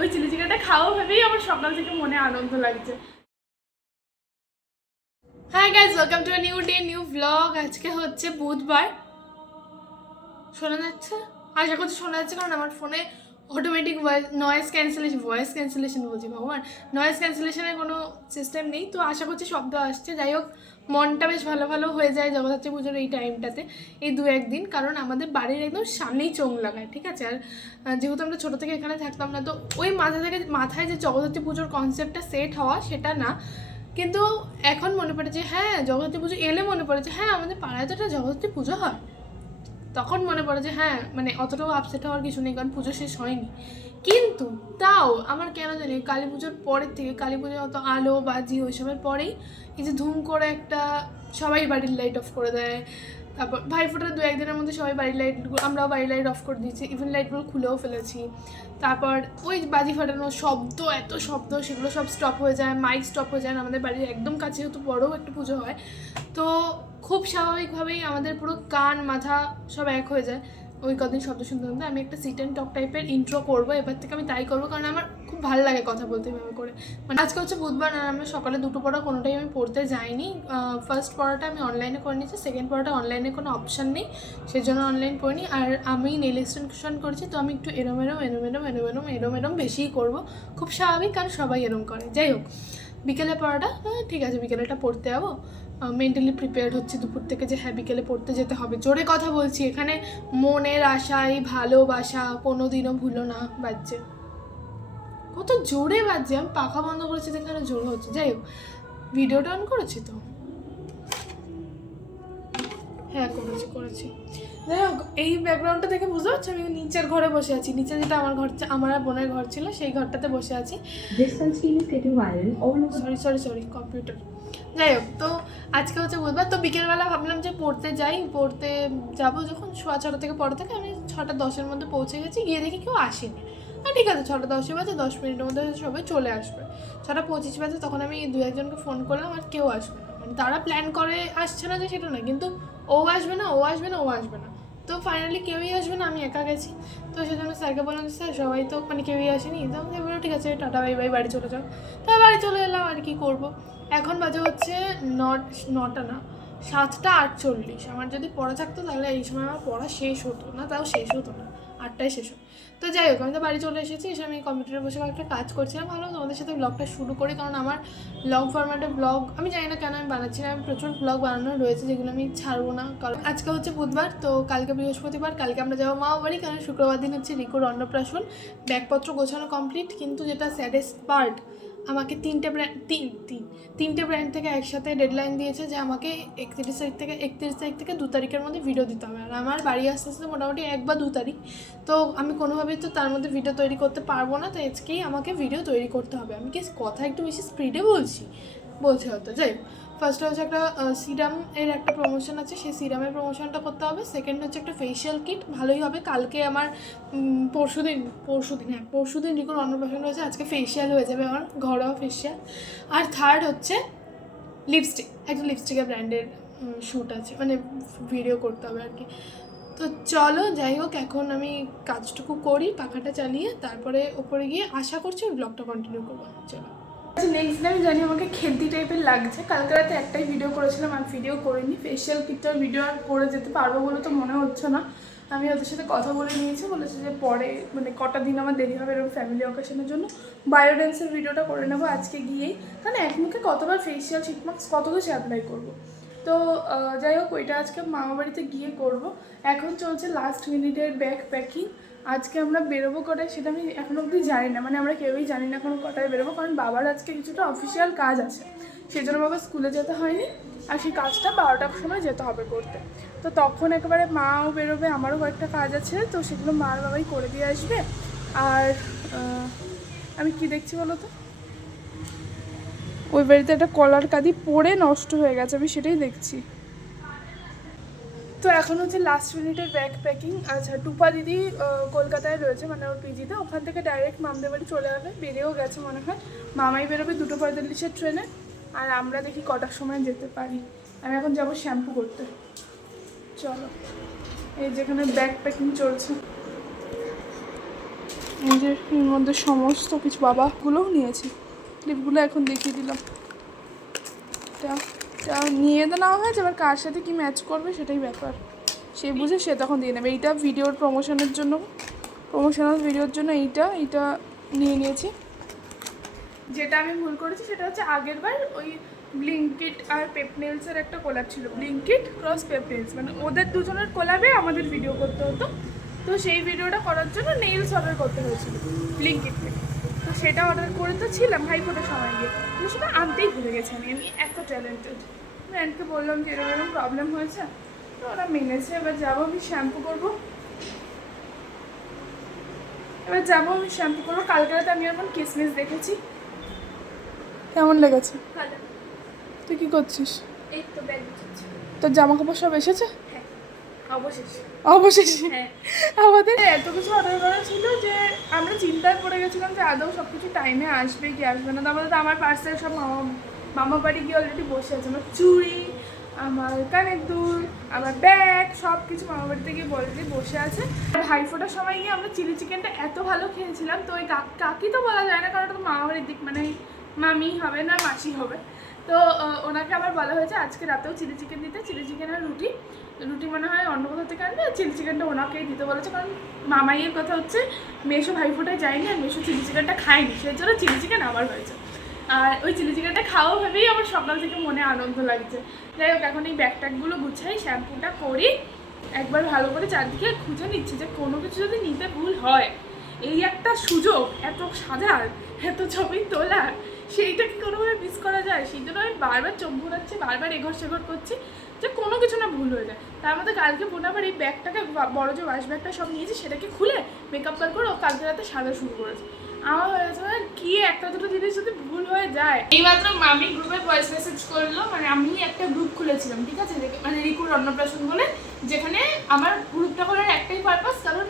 ওই চিলি চিকেনটা খাওয়া ভেবেই আমার সকাল থেকে মনে আনন্দ লাগছে। হ্যাঁ guys welcome to new day new blog আজকে হচ্ছে বুধবার। শোনা যাচ্ছে? আশা করছি শোনা যাচ্ছে কারণ আমার ফোনে automatic noise cancellation voice cancellation বলছি ভগবান। নয়েজ ক্যান্সেলেশনের কোনো সিস্টেম নেই, তো আশা করছি শব্দ আসছে। যাই হোক মনটা বেশ ভালো ভালো হয়ে যায় জগদ্ধাত্রী পুজোর এই টাইমটাতে এই দু একদিন। কারণ আমাদের বাড়ির একদম সামনেই চোখ লাগায়, ঠিক আছে? আর যেহেতু আমরা ছোটো থেকে এখানে থাকতাম না, তো ওই মাথা থেকে, মাথায় যে জগদ্ধাত্রী পুজোর কনসেপ্টটা সেট হওয়া, সেটা না। কিন্তু এখন মনে পড়ে যে হ্যাঁ জগদ্ধাত্রী পুজো এলে মনে পড়ে যে হ্যাঁ আমাদের পাড়ায় তো একটা জগদ্ধাত্রী পুজো হয়। তখন মনে পড়ে যে হ্যাঁ মানে অতটাও আপসেট হওয়ার কিছু নেই, কারণ পুজো শেষ হয়নি। কিন্তু তাও আমার কেন জানি কালী পুজোর পরের থেকে, কালী পুজোর অত আলো, বাজি ওইসবের পরেই এই যে ধুম করে একটা সবাই বাড়ির লাইট অফ করে দেয়। তারপর ভাইফোঁটার দু একদিনের মধ্যে সবাই বাড়ির লাইট আমরাও বাড়ির লাইট অফ করে দিয়েছি ইভেন লাইটগুলো খুলেও ফেলেছি। তারপর ওই বাজি ফাটানো শব্দ, এত শব্দ, সেগুলো সব স্টপ হয়ে যায় মাইক স্টপ হয়ে যায়, আমাদের বাড়ির একদম কাছে যেহেতু বড়ও একটা পুজো হয়। তো খুব স্বাভাবিকভাবেই আমাদের পুরো কান, মাথা সব এক হয়ে যায়। ওই কদিন শব্দ শুনতে শুনতে আমি একটা সিট অ্যান্ড টক টাইপের ইন্ট্রো করব, এবার থেকে আমি তাই করব, কারণ আমার খুব ভালো লাগে কথা বলতে এভাবে করে। মানে আজকে হচ্ছে বুধবার, আর আমি সকালে দুটো পড়া, কোনোটাই আমি পড়তে যাইনি। ফার্স্ট পড়াটা আমি অনলাইনে করে নিয়েছি সেকেন্ড পড়াটা অনলাইনে কোনো অপশান নেই সেই জন্য অনলাইন করিনি আর আমি নেল এক্সটেনশন করেছি, তো আমি একটু এরম এরম এরম এরম এরম এরম এরম এরম বেশিই করব। খুব স্বাভাবিক, কারণ সবাই এরম করে। যাই হোক, বিকেলে পড়াটা ঠিক আছে, বিকেলেটা পড়তে যাব। মেন্টালি প্রিপেয়ার্ড হচ্ছে দুপুর থেকে যে হ্যাঁ বিকেলে পড়তে যেতে হবে। জোরে কথা বলছি, এখানে মনের আশাই ভালোবাসা কোনো দিনও ভুলো না বাজছে। কত জোরে বাজছে, আমি পাখা বন্ধ করেছি এখানে জোরে হচ্ছে। যাই হোক ভিডিওটা অন করেছি তো? হ্যাঁ করেছি করেছি। যাই হোক এই ব্যাকগ্রাউন্ডটা দেখে বুঝতে পারছ? আমি নিচের ঘরে বসে আছি। নিচে যেটা আমার ঘর আমার আর বোনের ঘর ছিল সেই ঘরটাতে বসে আছি। সরি সরি সরি কম্পিউটার যাই হোক তো আজকে হচ্ছে বুধবার তো বিকেলবেলা ভাবলাম যে পড়তে যাই। পড়তে যাব যখন সোয়া ছটা থেকে পড়া থেকে আমি ছটা দশের মধ্যে পৌঁছে গেছি। গিয়ে দেখি কেউ আসেনি। আর ঠিক আছে ছটা দশে বাজে দশ মিনিটের মধ্যে সবাই চলে আসবে। ছটা পঁচিশ বাজে তখন আমি দু একজনকে ফোন করলাম আর কেউ আসবে না। মানে তারা প্ল্যান করে আসছে না যে সেটা না কিন্তু ও আসবে না ও আসবে না ও আসবে না। তো ফাইনালি কেউই আসবে না, আমি একা গেছি। তো সেজন্য স্যারকে বললাম যে, স্যার, সবাই তো মানে কেউই আসেনি। তো আমি বলল ঠিক আছে, টাটা, বাই বাই, বাড়ি চলে যাও। তা বাড়ি চলে এলাম, আর কি করব? এখন বাজে হচ্ছে নট, নটা না, সাতটা আটচল্লিশ। আমার যদি পড়া থাকতো, তাহলে এই সময় আমার পড়া শেষ হতো না, তাও শেষ হতো না। আটটায় শেষ হয়। তো যাই হোক, আমি তো বাড়ি চলে এসেছি, এসে আমি কম্পিউটারে বসে কয়েকটা কাজ করছিলাম। ভালো তোমাদের সাথে ব্লগটা শুরু করি, কারণ আমার লং ফরম্যাটে ব্লগ আমি জানি না কেন আমি বানাচ্ছি না, আমি প্রচুর ব্লগ বানানো রয়েছে, যেগুলো আমি ছাড়বো না। কারণ আজকে হচ্ছে বুধবার, তো কালকে বৃহস্পতিবার, কালকে আমরা যাব মা বাড়ি কারণ শুক্রবার দিন হচ্ছে রিকোর অন্নপ্রাশন ব্যাগপত্র গোছানো কমপ্লিট কিন্তু যেটা স্যাডেস্ট পার্ট আমাকে তিনটে ব্র্যান্ড তিন তিন, তিনটে ব্র্যান্ড থেকে একসাথে ডেডলাইন দিয়েছে যে আমাকে একত্রিশ তারিখ থেকে, একত্রিশ তারিখ থেকে দু তারিখের মধ্যে ভিডিও দিতে হবে। আর আমার বাড়ি আসতে আসতে মোটামুটি এক বা দু তারিখ। তো আমি কোনোভাবেই তো তার মধ্যে ভিডিও তৈরি করতে পারব না, তো আজকেই আমাকে ভিডিও তৈরি করতে হবে। আমি কি কথা একটু বেশি স্পিডে বলছি? বলছে হয়তো, যাই ফার্স্টে হচ্ছে একটা সিরাম এর একটা প্রমোশন আছে, সেই সিরামের প্রমোশনটা করতে হবে। সেকেন্ড হচ্ছে একটা ফেশিয়াল কিট ভালোই হবে। কালকে আমার পরশু দিন পরশু দিন হ্যাঁ পরশু দিন রিকোর অন্নপ্রাশন রয়েছে, আজকে ফেশিয়াল হয়ে যাবে আমার, ঘরোয়া ফেশিয়াল আর থার্ড হচ্ছে লিপস্টিক একটা লিপস্টিকের ব্র্যান্ডের শ্যুট আছে মানে ভিডিও করতে হবে আর কি তো চলো, যাই হোক, এখন আমি কাজটুকু করি, পাখাটা চালিয়ে, তারপরে ওপরে গিয়ে আশা করছি ব্লগটা কন্টিনিউ করব। চলো। নেক্সট ডে আমি জানি আমাকে খেলতি টাইপের লাগছে। কালকে রাতে একটাই ভিডিও করেছিলাম আর ভিডিও করিনি। ফেশিয়াল কিটটার ভিডিও আর করে যেতে পারব বলে তো মনে হচ্ছে না। আমি ওদের সাথে কথা বলে নিয়েছি, বলেছে যে পরে মানে কটা দিন আমার দেরি হবে এরকম ফ্যামিলি অকেশনের জন্য। বায়োডেন্সের ভিডিওটা করে নেব আজকে গিয়েই। কারণ এক মুখে কতবার ফেশিয়াল চিটমার্কস কত কিছু অ্যাপ্লাই করব? তো যাই হোক, ওইটা আজকে মামা বাড়িতে গিয়ে করব। এখন চলছে লাস্ট মিনিটের ব্যাগ প্যাকিং আজকে আমরা বেরোবো করে সেটা আমি এখনও অবধি জানি না। মানে আমরা কেউই জানি না এখন কটায় বেরোবো, কারণ বাবার আজকে কিছুটা অফিসিয়াল কাজ আছে। সেই জন্য বাবা স্কুলে যেতে হয়নি, আর সেই কাজটা বারোটার সময় যেতে হবে করতে। তো তখন একেবারে মাও বেরোবে, আমারও কয়েকটা কাজ আছে, তো সেগুলো মার বাবাই করে দিয়ে আসবে। আর আমি কি দেখছি বলো তো? ওই বাড়িতে একটা কলার কাঁদি পড়ে নষ্ট হয়ে গেছে, আমি সেটাই দেখছি। তো এখন হচ্ছে লাস্ট মিনিটের ব্যাগ প্যাকিং আচ্ছা টুপা দিদি কলকাতায় রয়েছে মানে ওর পিজিতে। ওখান থেকে ডাইরেক্ট মামদের বাড়ি চলে যাবে, বেরিয়েও গেছে মনে হয়। মামাই বেরোবে দুটো পঁয়তাল্লিশের ট্রেনে, আর আমরা দেখি কটার সময় যেতে পারি। আমি এখন যাব শ্যাম্পু করতে। চলো। এই যেখানে ব্যাগ প্যাকিং চলছে। নিজের মধ্যে সমস্ত কিছু বাবাগুলোও নিয়েছি। ক্লিপগুলো এখন দেখিয়ে দিলাম। এটা এটা নিয়ে তো নেওয়া হয়েছে, এবার কার সাথে কি ম্যাচ করবে সেটাই ব্যাপার। সে বুঝে সে তখন দিয়ে নেবে। এইটা ভিডিওর প্রমোশনের জন্য প্রমোশনাল ভিডিওর জন্য এইটা এইটা নিয়ে নিয়েছি। যেটা আমি ভুল করেছি সেটা হচ্ছে আগের বার ওই ব্লিঙ্কিট আর পেপনেলসের একটা কোলাপ ছিল। ব্লিঙ্কিট ক্রস পেপনেলস মানে ওদের দুজনের কোলাবে আমাদের ভিডিও করতে হতো। তো সেই ভিডিওটা করার জন্য নেইলস অর্ডার করতে হয়েছিল ব্লিঙ্কিট থেকে। তো সেটা অর্ডার করে তো ছিলাম ভাইফোটার সময় গিয়ে। কিন্তু সেটা আনতেই ভুলে গেছি আমি আমি এত ট্যালেন্টেড ম্যানকে বললাম যে এরকম এরকম প্রবলেম হয়েছে তো ওরা মেনেছে। এবার যাব আমি শ্যাম্পু করব। এবার যাব আমি শ্যাম্পু করব। কালকে রাতে আমি এখন কিসমিস দেখেছি। কেমন লেগেছে? তুই কি করছিস? এই তো ব্যাগ তোর জামা কাপড় সব এসেছে? অবশেষে। অবশেষে। হ্যাঁ। আমাদের এত কিছু অর্ডার করা ছিল যে আমরা চিন্তায় পড়ে গেছিলাম যে আদৌ সব কিছু টাইমে আসবে কি আসবে না। তো আমার পার্সেল সব মামা মামা বাড়ি গিয়ে অলরেডি বসে আছে। আমার চুড়ি আমার কানের দুল আমার ব্যাগ সব কিছু মামা বাড়িতে গিয়ে অলরেডি বসে আছে। আর হাই ফোটার সময় গিয়ে আমরা চিলি চিকেনটা এত ভালো খেয়েছিলাম তো ওই কাকি তো বলা যায় না কারণ ওটা তো মামা বাড়ির দিক মানে মামি হবে না মাসি হবে। তো ওনাকে আবার বলা হয়েছে আজকে রাতেও চিলি চিকেন দিতে। চিলি চিকেন আর রুটি। রুটি মনে হয় অন্য কোথাও থেকে আনবে আর চিলি চিকেনটা ওনাকেই দিতে বলেছে। কারণ মামাইয়ের কথা হচ্ছে, মেশো ভাইফোঁটায় যায়নি আর মেশো চিলি চিকেনটা খায়নি। সেই জন্য চিলি চিকেন আবার হয়েছে। আর ওই চিলি চিকেনটা খাওয়া ভেবেই আমার সকাল থেকে মনে আনন্দ লাগছে। যাই হোক, এখন এই ব্যাগ ট্যাগগুলো গুছাই শ্যাম্পুটা করি। একবার ভালো করে চারদিকে খুঁজে নিচ্ছি যে কোনো কিছু যদি নিতে ভুল হয়। এই একটা সুযোগ, এত সাজার এত ছবি তোলার সেইটা কি কোনোভাবে মিস করা যায়। সেই জন্য আমি বারবার চোখ ঘোরাচ্ছি, বারবার এঘর সেঘর করছি। যে কোনো কিছু না ভুল হয়ে যায়। তার মধ্যে কালকে বোন আবার এই ব্যাগটাকে বড় যে ওয়াশ ব্যাগটা সব নিয়েছি, সেটাকে খুলে মেকআপ বার করে ও কালকে রাতে সাজা শুরু করেছে। আমার হয়েছে মানে কি একটা দুটো জিনিস যদি ভুল হয়ে যায়। এইমাত্র মামি গ্রুপে ভয়েস মেসেজ করল মানে আমি একটা গ্রুপ খুলেছিলাম, ঠিক আছে? মানে রিকুর অন্নপ্রাশন বলে, যেখানে আমার গ্রুপটা খোলার একটাই পারপাস কারণ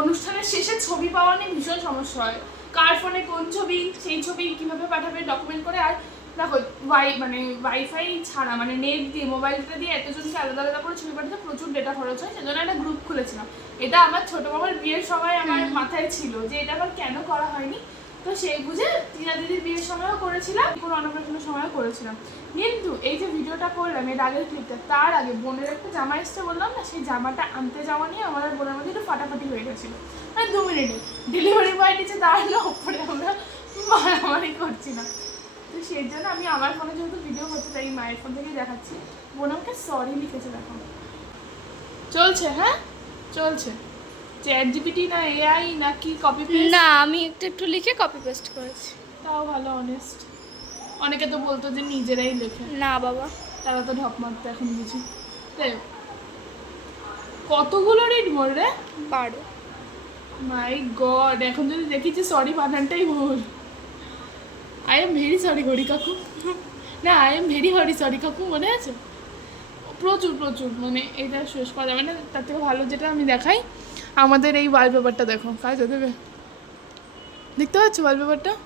অনুষ্ঠানের শেষে ছবি পাওয়া নিয়ে ভীষণ সমস্যা হয়। কার ফোনে কোন ছবি, সেই ছবি কীভাবে পাঠাবে ডকুমেন্ট করে, আর দেখো ওয়াই মানে ওয়াইফাই ছাড়া মানে নেট দিয়ে মোবাইলটা দিয়ে এতজনকে আলাদা আলাদা করে ছবি পাঠাতে প্রচুর ডেটা খরচ হয় সেজন্য একটা গ্রুপ খুলেছিলাম। এটা আমার ছোটো বাবার বিয়ের সময় আমার মাথায় ছিল যে এটা আবার কেন করা হয়নি। তো সেই বুঝে টিনা দিদির বিয়ের সময়ও করেছিলাম কোনো অন্নপ্রাশনের সময়ও করেছিলাম। কিন্তু এই যে ভিডিওটা করলাম এর আগের ক্লিপটা তার আগে বোনের একটা জামা এসছে বললাম না সেই জামাটা আনতে যাওয়া নিয়ে আমাদের বোনের মধ্যে একটু ফাটাফাটি হয়ে গেছিল। মানে দু মিনিটে। ডেলিভারি বয় নিচে দাঁড়াল ওপরে আমরা মারামারি করছি না তো সেই জন্য আমি আমার ফোনে যেহেতু ভিডিও করতে চাই মায়ের ফোন থেকে দেখাচ্ছি। বোন আমাকে সরি লিখেছে দেখো। চলছে হ্যাঁ? চলছে। চ্যাট জিপিটি না এআই না কি কপি পেস্ট না আমি একটু একটু লিখে কপি পেস্ট করেছি। তাও ভালো অনেস্ট অনেকে তো বলতো যে নিজেরাই লেখে। না বাবা। তারা তো ঢপ মারতো এখন বুঝি। তাই কতগুলো রিড মোর রে? বারো। মাই গড এখন যদি দেখি যে সরি বানানটাই ভুল। I am very sorry Hari কাকু। না I am very Hari sorry কাকু, মনে আছে? প্রচুর প্রচুর মানে এটা শেষ করা যাবে না, তার থেকে ভালো যেটা আমি দেখাই। আমাদের এই ওয়ালপেপারটা দেখো কাজ দেবে। দেখতে পাচ্ছ ওয়ালপেপারটা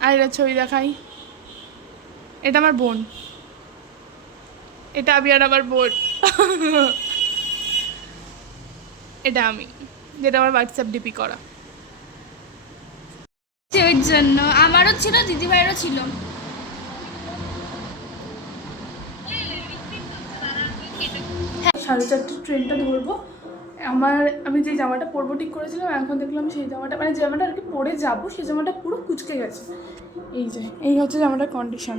আর এটা ছবি দেখাই। এটা আমার বোন। এটা আমি আর আমার বোন। এটা আমি, যেটা আমার হোয়াটসঅ্যাপ ডিপি করা। ওই জন্য। আমারও ছিল, দিদিভাইয়েরও ছিল। সাড়ে চারটে ট্রেনটা ধরবো। আমার, আমি যে জামাটা পরবো ঠিক করেছিলাম, এখন দেখলাম সেই জামাটা মানে জামাটা আর কি পরে যাব, সেই জামাটা পুরো কুচকে গেছে। এই যে, এই হচ্ছে জামাটার কন্ডিশন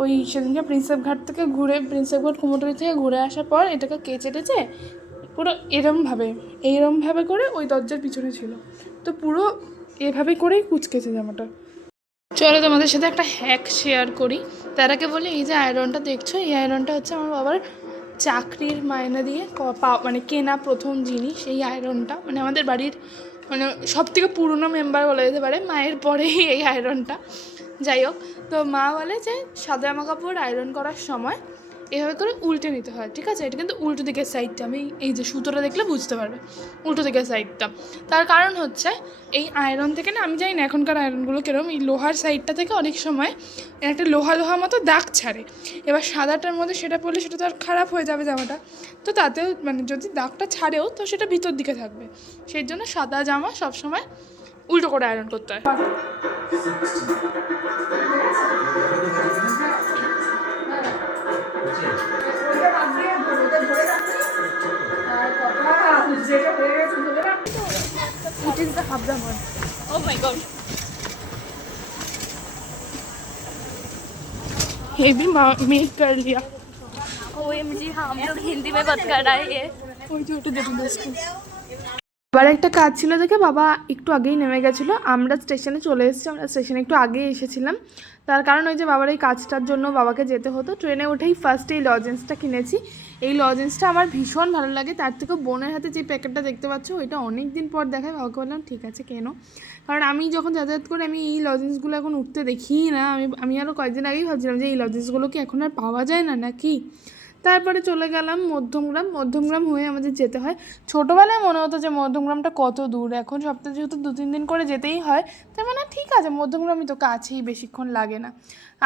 ওই সেদিনকে প্রিন্সেপ ঘাট থেকে ঘুরে প্রিন্সেপ ঘাট কুমোটরি থেকে ঘুরে আসার পর এটাকে কেচে টেচে পুরো এরমভাবে, এইরমভাবে করে ওই দরজার পিছনে ছিল। তো পুরো এভাবে করেই কুচকেছে জামাটা। চলো তোমাদের সাথে একটা হ্যাক শেয়ার করি। তার আগে বলি, এই যে আয়রনটা দেখছ, এই আয়রনটা হচ্ছে আমার বাবার চাকরির মায়না দিয়ে পা- মানে কেনা প্রথম জিনিস, এই আয়রনটা মানে আমাদের বাড়ির মানে সব থেকে পুরনো মেম্বার বলা যেতে পারে, মায়ের পরেই এই আয়রনটা যাই হোক, তো মা বলে যে সাদা জামা কাপড় আয়রন করার সময় এভাবে করে উল্টে নিতে হয়, ঠিক আছে? এটা কিন্তু উল্টো দিকের সাইডটা আমি এই যে সুতোটা দেখলে বুঝতে পারবে, উল্টো দিকের সাইডটা তার কারণ হচ্ছে, এই আয়রন থেকে না, আমি জানি না এখনকার আয়রনগুলো কীরকম এই লোহার সাইডটা থেকে অনেক সময় একটা লোহা লোহা মতো দাগ ছাড়ে। এবার সাদাটার মধ্যে সেটা পড়লে সেটা তো আর খারাপ হয়ে যাবে জামাটা। তো তাতেও মানে যদি দাগটা ছাড়েও, তো সেটা ভিতর দিকে থাকবে। সেই জন্য সাদা জামা সবসময় উল্টো করে আয়রন করতে হয়। हेवी मेक कर लिया ओएमजी हाँ हम लोग हिंदी में बात कर रहे हैं ওই যে ওটা দেখুন আবার একটা কাজ ছিল দেখে বাবা একটু আগেই নেমে গেছিলো আমরা স্টেশনে চলে এসেছি আমরা স্টেশনে একটু আগেই এসেছিলাম তার কারণ ওই যে বাবার এই কাজটার জন্য বাবাকে যেতে হতো ট্রেনে উঠেই ফার্স্ট এই লজেন্সটা কিনেছি এই লজেন্সটা আমার ভীষণ ভালো লাগে। তার থেকেও বোনের হাতে যে প্যাকেটটা দেখতে পাচ্ছ, ওইটা অনেক দিন পর দেখায়। বাবাকে বললাম, ঠিক আছে, কেন। কারণ আমি যখন যাতায়াত করি, আমি এই লজেন্সগুলো এখন উঠতে দেখি না। আমি আমি আরও কয়েকদিন আগেই ভাবছিলাম যে এই লজেন্সগুলো কি এখন আর পাওয়া যায় না, নাকি? তারপরে চলে গেলাম মধ্যমগ্রাম। মধ্যমগ্রাম হয়ে আমাদের যেতে হয়। ছোটোবেলায় মনে হতো যে মধ্যমগ্রামটা কত দূর। এখন সপ্তাহে যেহেতু দু, তিন দিন করে যেতেই হয়, তার মানে ঠিক আছে, মধ্যমগ্রামই তো কাছেই, বেশিক্ষণ লাগে না।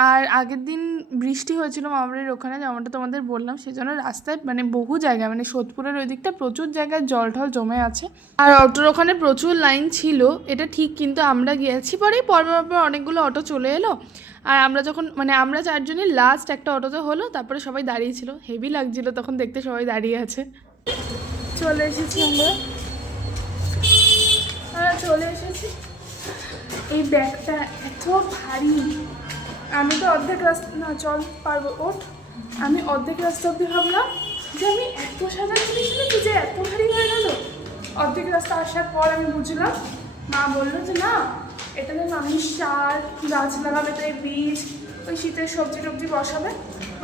আর আগের দিন বৃষ্টি হয়েছিল মামাবাড়ির ওখানে যেমনটা তোমাদের বললাম সেই জন্য রাস্তায় মানে বহু জায়গায় মানে সোদপুরের ওই দিকটা প্রচুর জায়গায় জল ঢল জমে আছে। আর অটোর ওখানে প্রচুর লাইন ছিল, এটা ঠিক, কিন্তু আমরা গিয়েছি পরেই পর অনেকগুলো অটো চলে এলো। আর আমরা যখন মানে আমরা চারজনই লাস্ট একটা অটোতে হলো, তারপরে সবাই দাঁড়িয়েছিল হেভি লাগছিল তখন দেখতে সবাই দাঁড়িয়ে আছে। চলে এসেছি আমরা। আমরা চলে এসেছি। এই ব্যাগটা এত ভারী। আমি তো অর্ধেক রাস্তা না, চল, পারব। ওঠ। আমি অর্ধেক রাস্তা অব্দি ভাবলাম যে আমি এত সাজা জিনিস যে এত ভারী হয়ে গেল? অর্ধেক রাস্তা আসার পর আমি বুঝলাম, মা বলল যে না এটাতে মানুষ সার গাছ লাগাবে তাই বীজ, ওই শীতের সবজি টবজি বসাবে।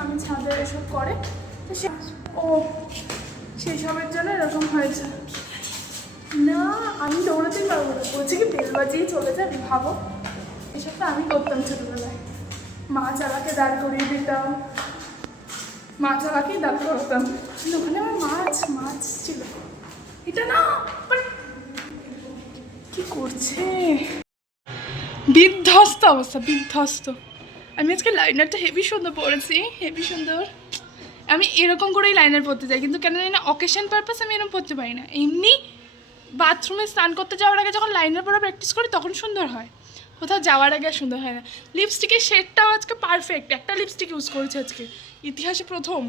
আমি ছাদে এসব করে। তো সে ও, সেই সবের জন্য এরকম হয়েছে। না, আমি দৌড়াতেই পারব না। বলছি কি, বেল বাজিয়ে চলে যাবি, ভাবো। এসবটা আমি করতাম ছোটোবেলায়। মা চালাকে দাঁড় করিয়ে দিতাম। মা চালাকেই দাঁড় করতাম। কিন্তু ওখানে আমার মাছ মাছ ছিল। এটা না কি করছে? বিধ্বস্ত অবস্থা, বিধ্বস্ত। আমি আজকে লাইনারটা হেভি সুন্দর পরেছি হেভি সুন্দর। আমি এরকম করেই লাইনার পরতে যাই, কিন্তু কেন জানি না অকেশন পারপাস আমি এরকম পরতে পারি না। এমনি বাথরুমে স্নান করতে যাওয়ার আগে যখন লাইনার পরা প্র্যাকটিস করি, তখন সুন্দর হয়। কোথাও যাওয়ার আগে সুন্দর হয় না। লিপস্টিকের শেডটাও আজকে পারফেক্ট একটা লিপস্টিক ইউজ করেছি আজকে। ইতিহাসে প্রথম।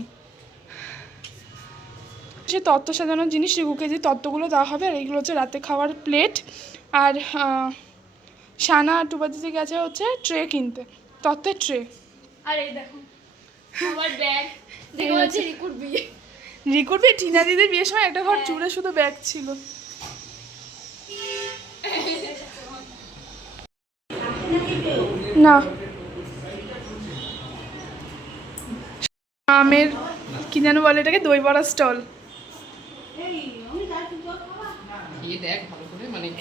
সে তত্ত্ব সাজানোর জিনিস রিগুকে যে তত্ত্বগুলো দেওয়া হবে, আর এইগুলো হচ্ছে রাতে খাওয়ার প্লেট আর সানা টুপাতিতে গেছে হচ্ছে ট্রে কিনতে। তত্ত্বের ট্রে। আর এই দেখো আমার ব্যাগ দেখো হচ্ছে রিকুর বিয়ে। রিকুর বিয়ে টিনা দিদির বিয়ের সময় একটা ঘর চুড়ে শুধু ব্যাগ ছিল। না। আমের কি যেন বলে এটাকে দই বড়া স্টল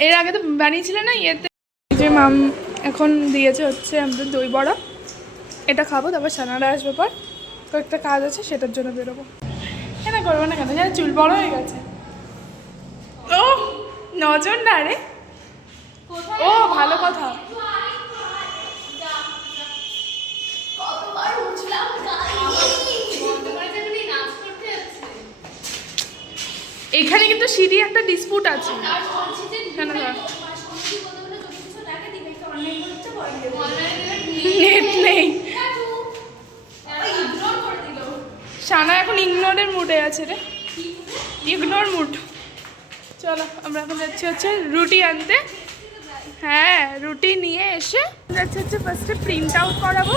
এর আগে তো বানিয়েছিলে না ইয়েতে? যে মাম এখন দিয়েছে হচ্ছে আমাদের দই বড়া। এটা খাব, তারপর সানারা আসবে পর। কয়েকটা কাজ আছে, সেটার জন্য বেরোবো। কেন করব না কেন? জানি চুল বড় হয়ে গেছে। ও, নজর না রে। ও, ভালো কথা। এখানে কিন্তু সিঁড়ি একটা ডিসপুট আছে। কেন নেট নেই। সানা এখন ইগনোরের মুডে আছে রে। ইগনোর মুড চলো, আমরা এখন যাচ্ছি হচ্ছে রুটি আনতে। হ্যাঁ রুটি নিয়ে এসে যাচ্ছে হচ্ছে ফার্স্টে প্রিন্ট আউট করাবো।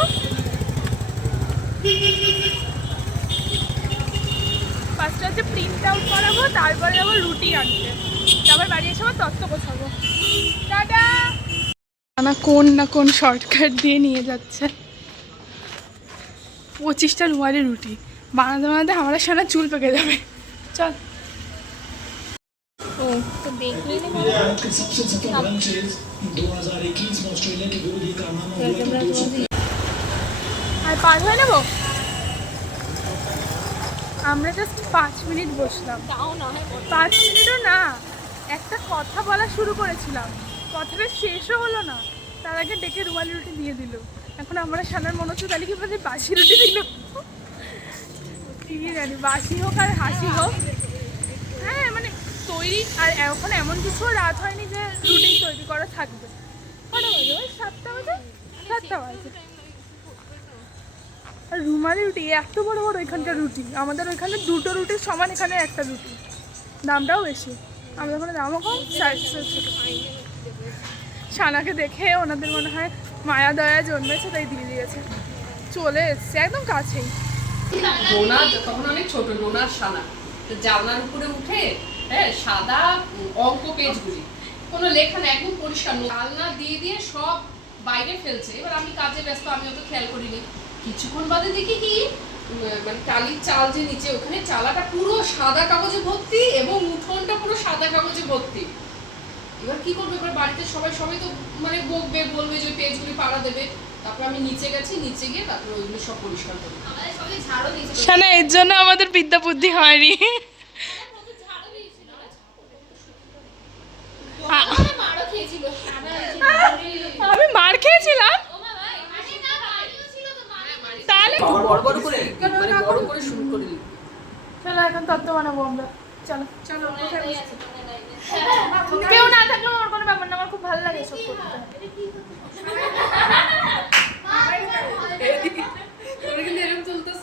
ফার্স্টে হচ্ছে প্রিন্ট আউট করাবো, তারপরে যাব রুটি আনতে। তারপর বাড়ি এসে আবার তত্ত্ব গোছাবো। টাটা! না কোন না কোন শর্টকাট দিয়ে নিয়ে যাচ্ছে। পঁচিশটা রুয়ারে রুটি। বানাতে বানাতে আমরা সারা চুল পেকে যাবে। চল। ও আর আমরা পাঁচ মিনিট পাঁচ মিনিটও না একটা কথা বলা শুরু করেছিলাম। কথাটা শেষও হলো না। তার আগে ডেকে রুমালি রুটি দিয়ে দিল। এখন আমরা সানার মনে হচ্ছে তাহলে কি বলে বাসি রুটি দিল? কি জানি, বাসি হোক আর হাসি হোক। হ্যাঁ মানে তৈরি, আর এখন এমন কিছু রাত হয়নি যে রুটি তৈরি করা থাকবে। কটা বাজে? ওই সাতটা বাজে? সাতটা বাজে। আর রুমালি রুটি, এত বড় বড় এখানকার রুটি। আমাদের ওইখানে দুটো রুটির সমান এখানে একটা রুটি। দামটাও বেশি। আমাদের ওখানে দামও কম চারশো সানাকে দেখে ওনাদের মনে হয় মায়া দয়া জন্মেছে, তাই দিয়ে দিয়েছে। চলে এসছে, একদম কাছেই। ডোনা তখন অনেক ছোট, ডোনার সানা জানলার উপরে উঠে হ্যাঁ সাদা অঙ্ক পেজগুলি। কোনো লেখা না একদম পরিষ্কার। জানলা দিয়ে দিয়ে সব বাইরে ফেলছে। এবার আমি কাজে ব্যস্ত, আমি অত খেয়াল করিনি। কিছুক্ষণ বাদে দেখি কি মানে টালির চাল যে নিচে, ওখানে চালাটা পুরো সাদা কাগজে ভর্তি এবং উঠোনটা পুরো সাদা কাগজে ভর্তি। এবার কি করবে? এবার বাড়িতে সবাই সবাই তো মানে বকবে বলবে যে ওই পেজগুলি পাড়া দেবে। তারপর আমি নিচে গেছি নিচে গিয়ে তারপর ওইগুলো সব পরিষ্কার করব। আমাদের সবাই ঝাড়ও দিয়েছিল। সানা এর জন্য আমাদের বিদ্যা বুদ্ধি হয়নি। আমি মার খেয়েছিলাম? ও মা ভাই আরে না বাড়িও ছিল তো মা তাহলে বড় বড় করে মানে বড় করে শুরু করে দিই চলো এখন তত্ত্ব বানাবো আমরা। চলো চলো মনে নাই। কেউ না থাকলেও আমার কোনো ব্যাপার না আমার খুব ভালো লাগে এসব করতে।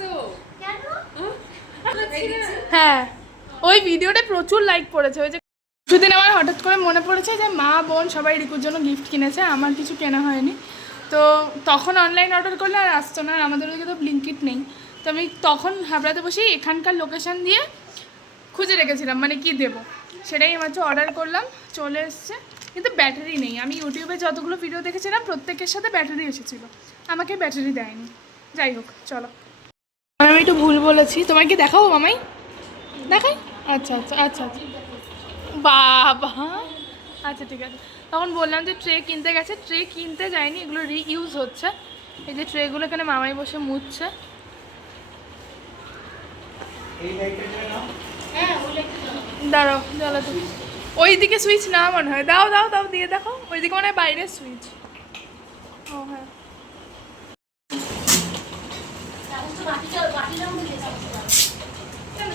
ও হ্যাঁ? ওই ভিডিওটা প্রচুর লাইক পড়েছে ওই যে কিছুদিন আমার হঠাৎ করে মনে পড়েছে যে মা বোন সবাই রিকুর জন্য গিফট কিনেছে আমার কিছু কেনা হয়নি। তো তখন অনলাইন অর্ডার করলে আর আসতো না আর আমাদের ওদিকে তো ব্লিঙ্কিট নেই। তো আমি তখন হাবড়াতে বসেই এখানকার লোকেশন দিয়ে খুঁজে রেখেছিলাম মানে কি দেব? সেটাই মাত্র অর্ডার করলাম, চলে এসছে। কিন্তু ব্যাটারি নেই। আমি ইউটিউবে যতগুলো ভিডিও দেখেছিলাম, প্রত্যেকের সাথে ব্যাটারি এসেছিল। আমাকে ব্যাটারি দেয়নি। যাই হোক, চলো। আমি একটু ভুল বলেছি। তোমার কি দেখাবো মামাই? দেখাই? আচ্ছা আচ্ছা আচ্ছা আচ্ছা। বাবা। আচ্ছা ঠিক আছে। তখন বললাম যে ট্রে কিনতে গেছে। ট্রে কিনতে যায়নি এগুলো রিইউজ হচ্ছে। এই যে ট্রেগুলো এখানে মামাই বসে মুছছে। দাঁড়াও জ্বালাতে ওই দিকে সুইচ না মনে হয়। দাও দাও দাও দিয়ে দেখো। ওই দিকে মনে হয় বাইরের সুইচ ও হ্যাঁ।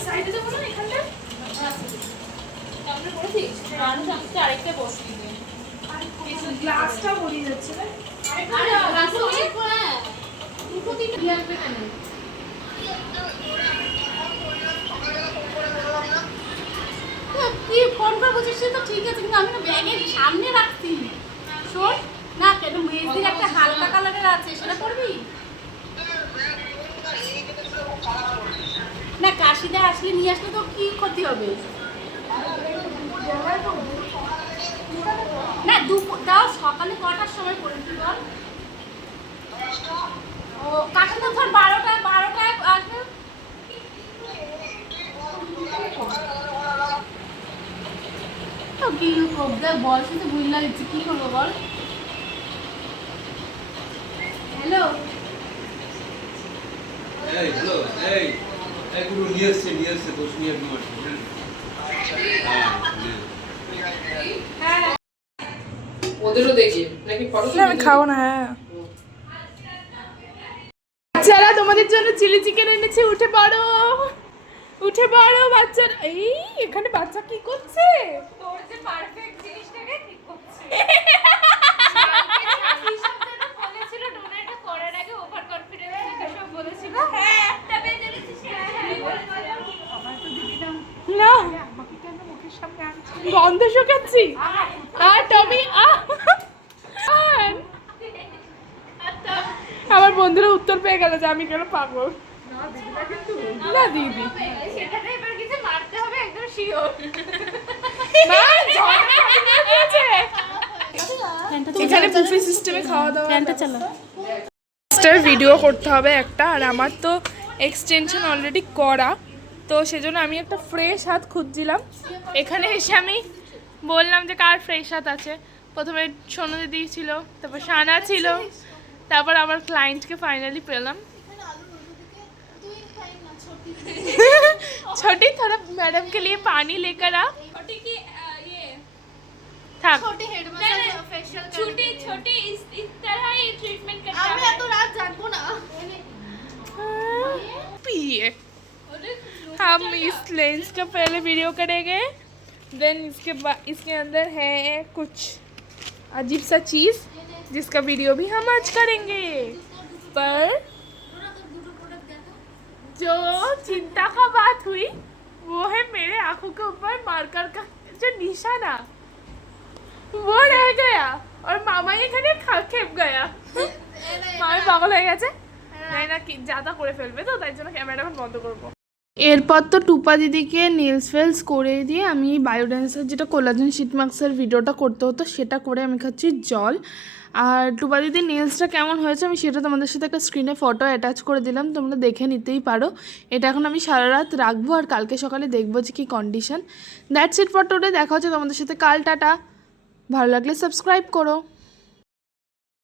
সাইডে যাব না এখানটা আরেকটা বসিয়ে গ্লাসটা গড়িয়ে যাচ্ছে না তুই ফোন করে বলছিস সে তো ঠিক আছে, কিন্তু আমি না ব্যাগের সামনে রাখছি। শোন, না, কেন মেয়েদের একটা হালকা কালারের আছে, সেটা করবি না, কাশিদা আসলে নিয়ে আসলে তো কি ক্ষতি হবে? না, দুপুর তাও সকালে কটার সময় করেছি বল? ও, কাশিদা ধর বারোটা বারোটায় আসবে তো কি বয়স তো ভুল লাগছে। কি করব বল? হ্যালো? এই হ্যালো এই এই গুরু নিয়ে এসছে নিয়ে এসছে দোষ নিয়ে একদম আসছে হ্যাঁ নিয়ে ওদেরও দেখি। নাকি ফটো না আমি খাব না হ্যাঁ। বাচ্চারা তোমাদের জন্য চিলি চিকেন এনেছি উঠে পড়ো। উঠে পড়ো বাচ্চারা। এই এখানে বাচ্চা কি করছে? পারফেক্ট জিনিসটাকে ঠিক করছে। বলেছিল ডোনাটা করার আগে ওভার কনফিডেন্স সব বলেছিল। হ্যাঁ। হ্যাঁ না। গন্ধ শুকাচ্ছি। আর টমি আমার বন্ধুরা উত্তর পেয়ে গেল যে আমি কেন পাবো না দিদি। সেটাতে এবার কি শিওর এখানে বুফে সিস্টেমে খাওয়া দাওয়া প্ল্যানটা চালা স্টার ভিডিও করতে হবে একটা আর আমার তো এক্সটেনশন অলরেডি করা তো সেজন্য আমি একটা ফ্রেশ হাত খুঁজছিলাম এখানে এসে আমি বললাম যে কার ফ্রেশ হাত আছে প্রথমে সোনু দিদি ছিল তারপর সানা ছিল তারপর আবার ক্লায়েন্টকে ফাইনালি পেলাম छोटी थोड़ा मैडम के लिए पानी लेकर आ छोटी की अ, ये था। छोटी हेड मसाज फेशियल छोटी छोटी इस तरह ही ट्रीटमेंट करता है। मैं तो रात ना। पिए। हम इस लेंस का पहले वीडियो करेंगे। देन इसके बाद इसके अंदर है कुछ अजीब सा चीज़ जिसका वीडियो भी हम आज करेंगे। पर जो चिंता का बात हुई वो है मेरे आँखों के ऊपर मार्कर का जो निशाना वो रह गया और मामा এখানে খা- খেপ গয়া মামি পাগল হয়ে গেছে জানি না কি যাতা করে ফেলবে তো তাই জন্য ক্যামেরাটা এখন বন্ধ করবো এরপর তো টুপা দিদিকে নেলস ফেলস করে দিয়ে আমি বায়োডেন্সের যেটা কোলাজেন শিট মার্কসের ভিডিওটা করতে হতো সেটা করে আমি খাচ্ছি জল আর টুপা দিদির নেলসটা কেমন হয়েছে আমি সেটা তোমাদের সাথে একটা স্ক্রিনে ফটো অ্যাটাচ করে দিলাম তোমরা দেখে নিতেই পারো এটা এখন আমি সারা রাত রাখবো আর কালকে সকালে দেখবো যে কী condition that's it for today দেখা হচ্ছে তোমাদের সাথে কাল টাটা ভালো লাগলে সাবস্ক্রাইব করো।